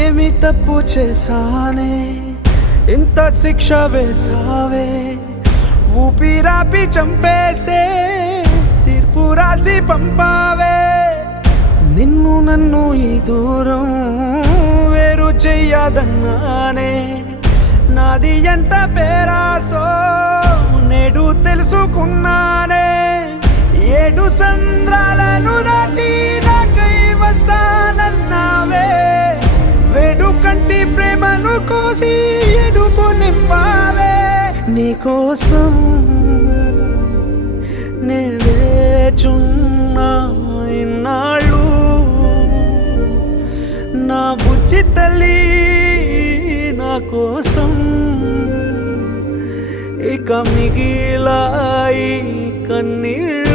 ఏమి తప్పు చేశానే ఇంత శిక్ష వేసావే ఊపిరాపి చంపేసే తీర్పు రాసి పంపావే నిన్ను నన్ను ఈ దూరం వేరు చెయ్యదన్నానే నాది ఎంత పేరాసో నేడు తెలుసుకున్నానే 7 సంద్రాలను దాటి నాకై వస్తానన్నావే వేడు కంటి ప్రేమను కోసి ఎడుపు నింపావే నీకోసం నే వేచున్నా ఇన్నాళ్ళు నా బుజ్జి తల్లి నా కోసం ఇక మిగిలాయి కన్నీళ్ళు